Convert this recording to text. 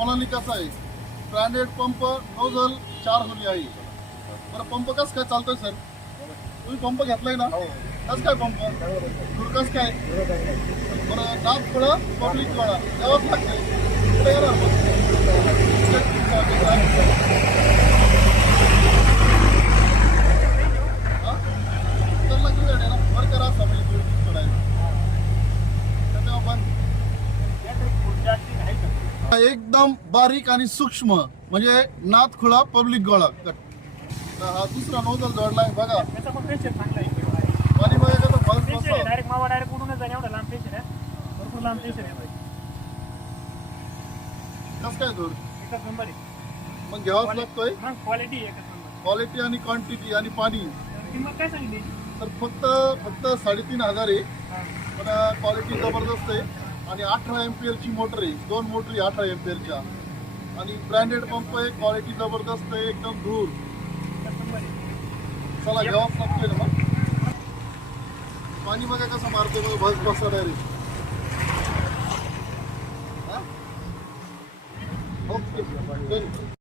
सोनालिकाचा आहे. Branded pump, nozzle 4 Holy आहे. बरं पंप कसं काय चालतोय सर? तुम्ही पंप घेतलाय ना? कसं काय पंप? कसं काय? बरं नाथ फळं पब्लिक वाळा यावंच लागतंय. कुठे येणार मग? वर करा एकदम बारीक आणि सूक्ष्म म्हणजे नाथखुळा पब्लिक गोळा. हा दुसरा नोझल जोडलाय बघा. त्याचा पण पेशंट चांगला आहे. पाणी बघायचं तर फरक बसला. डायरेक्ट मावा डायरेक्ट उडूनच जाईल एवढा लांब पेशंट आहे. भरपूर लांब पेशंट आहे. कसं काय जोड? एकच नंबर आहे. मग घ्यावाच लागतोय. मग क्वालिटी एकच नंबर. क्वालिटी आणि क्वांटिटी आणि पाणी. किंमत काय सांगितली? तर फक्त 3,500 आहे. पण क्वालिटी जबरदस्त आहे आणि 18 एम्पियर ची मोटर आहे. 2 मोटरी 18 एम्पियरच्या आणि ब्रँडेड पंप आहे. क्वालिटी जबरदस्त आहे, एकदम धूर. चला घ्यावाच लागतोय ना मग. पाणी बघा कसं मारतोय मग बस बसा डायरेक्ट. ओके